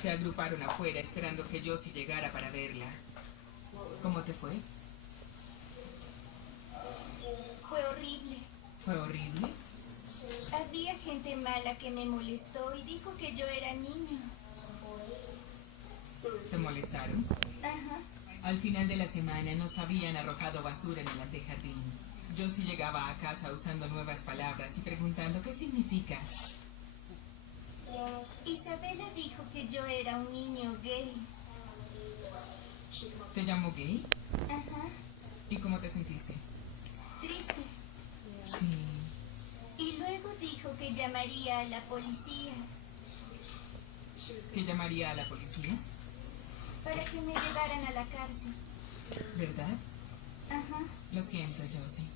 Se agruparon afuera esperando que Josie llegara para verla. ¿Cómo te fue? Fue horrible. ¿Fue horrible? Había gente mala que me molestó y dijo que yo era niño. ¿Te molestaron? Ajá. Al final de la semana nos habían arrojado basura en el antejardín. Josie llegaba a casa usando nuevas palabras y preguntando qué significa. Isabela dijo que yo era un niño gay. ¿Te llamó gay? Ajá. ¿Y cómo te sentiste? Triste. Sí. Y luego dijo que llamaría a la policía ¿Que llamaría a la policía? para que me llevaran a la cárcel. ¿Verdad? Ajá. Lo siento, Josie.